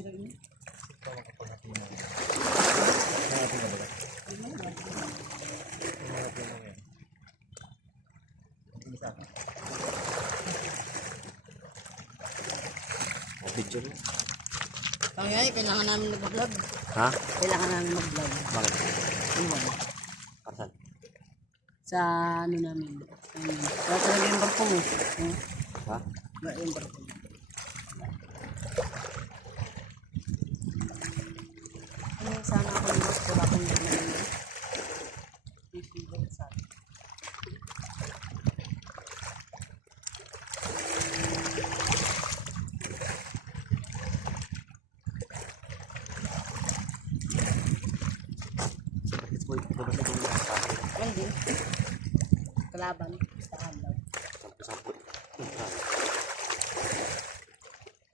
sira niya. Ito makapaghatin mo. Makapaghatin mo ba? Makapaghatin mo yan. Isa ka. Picture mo? Pangyayari, kailangan namin mag-vlog. Ha? Kailangan namin mag-vlog. Bakit? Iwan. Kasan? Sa ano namin. Kaya talaga yung barko mo. Ha? Wala yung barko mo. Ano sana ako yung wala akong naman. Pipigil sa akin. Hindi. Kalaban. Sa halaw.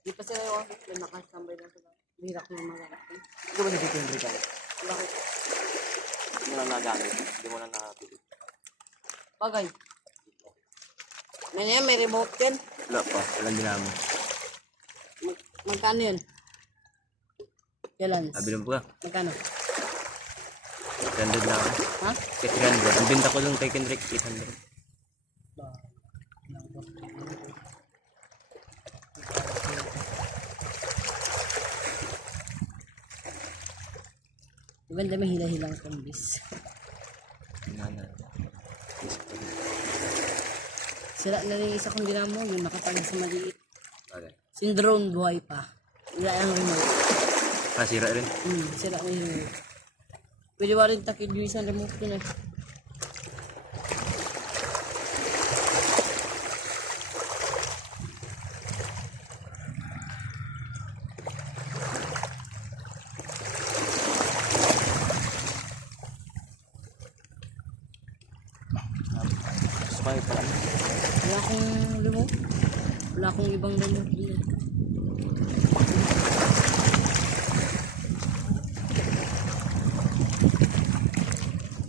Di pa sila yung nakasambay na sila. Birak na magalaki. Ito ba nagtitip yung brika? Bakit? Hindi mo lang nagamit. Hindi mo lang nakapili. Bagay. May remote yan. Wala pa. Walang dinamo. Magkano yun? Yalans. Nabilang po ka. Magkano? 800 lang. Ha? 800. Ang binta ko lang kay Kendrick, 800. Maganda may hila-hilang kumbis. Sira na rin isa kong dinamo, yung nakapagin sa maliit. Okay. Syndrome buhay pa. Wala ang remote. Sira rin. Sira na yung remote. Pwede ba rin takid yung isang remote yun eh. Spy pa lang. Wala akong remote. Wala akong ibang remote din.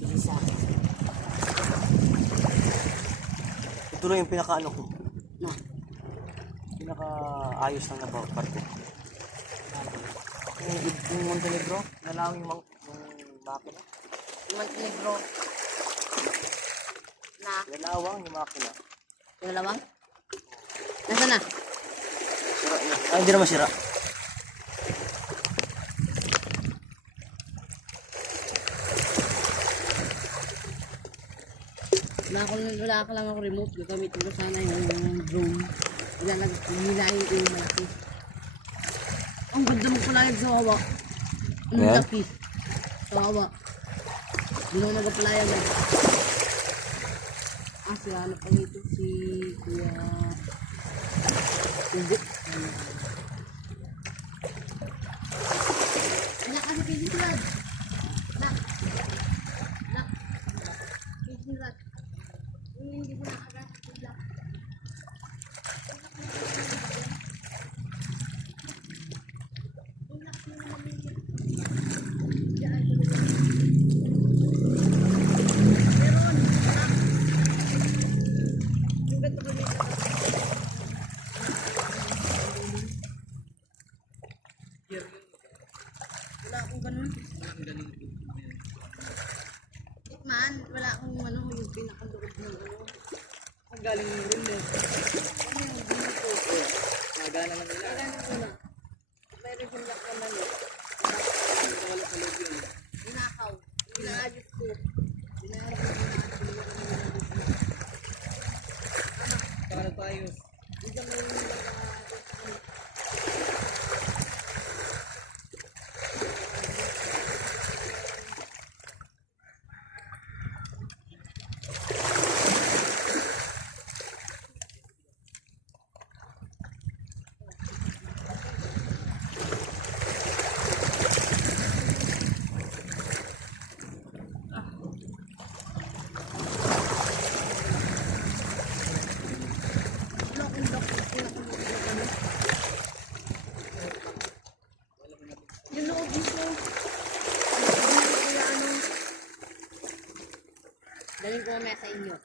Isa. Ito lang yung pinaka-ano ko. Na. Pinaka-ayos lang na parte. Yung Montenegro, nalawang yung makina. Yung Montenegro. Na. Nalawang yung makina. Yung dalawang? Nasaan na? Sira niya. Ay, hindi naman sira. Wala ka lang ako remote. Gagamitin ko sana yung drone. Nilayin ko yung malaki. Ang ganda mo palayag sa hawa. Ang Ayan. laki. Sa hawa. Doon ako nagpalayag. Si ano pa nito? Si Kuya... Hindi. Anak, ano piling tulad? Anak. Anak. Piling tulad. Hindi mo na agad. Wala akong ganun. Man, wala akong ano, yung pinakaluod ng ano. Ang galing mo rin eh. Ano yung dito? Nagana lang nila. Kailan ko na? May regular ka na no? Wala sa loob yun. Inakaw. Inaayos ko. Inaayos ko. Para tayo. Hindi mo yung yung loob dito. Galing ko mamaya sa inyo.